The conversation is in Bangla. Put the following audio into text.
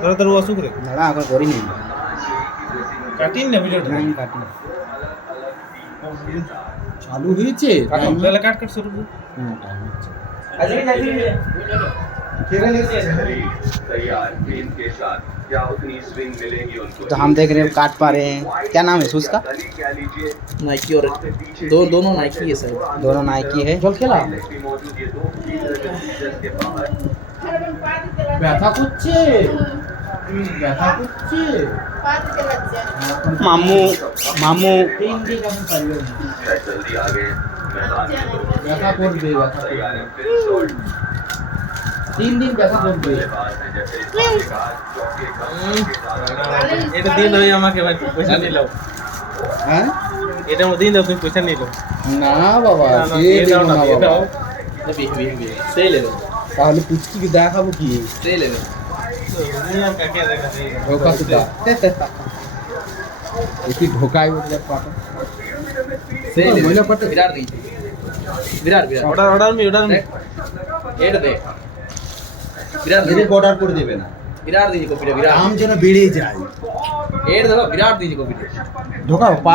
তোরা তোর অসুখ রে দাঁড়া এখন করিনি কাটিন না ভিডিওটা না আমি কাটি চালু হয়েছে কাটো তাহলে কাট কাট শুরু হ্যাঁ টাইম হচ্ছে तैयार गेंद के साथ क्या उतनी स्विंग मिलेगी उनको तो हम देख रहे हैं काट पा रहे हैं क्या नाम है शूज का क्या लीजिए नाइकी और दोनों नाइकी है सर दोनों नाइकी है चल खेला भी मौजूद ये दो फील्डर्स के बाहर ব্যথা করছে ব্যথা করছে মামু মামু शायद जल्दी आ गए मैदान में तो ব্যথা করবে ব্যথা तैयार है করবে फिर शॉट 3 दिन ব্যথা করবে बल्लेबाज हैं जैसे इसके बाद चौके का এটা দিন হই আমাকে ভাই পয়সা নিলো হ্যাঁ এটা মধ্যে দিন দাও তুমি পয়সা নিলো না বাবা সে দেবো না বাবা सही ले लो তাহলে পুচকিকে দেখাবো কি सही ले लो দুনিয়া কাকে দেখা যায় ধোকা সুদা এটি ঢোকাই বলে পাটা सही ले মহিলা लो পাটা विराट दीजिए विराट विराट অর্ডার অর্ডার মি एड दे विराट এর दीजिए অর্ডার করে দেবে না विराट दीजिए कॉपी विराट দাম যেন বেড়ে যায় एड देखो विराट दीजिए कॉपी ঢোকাও পা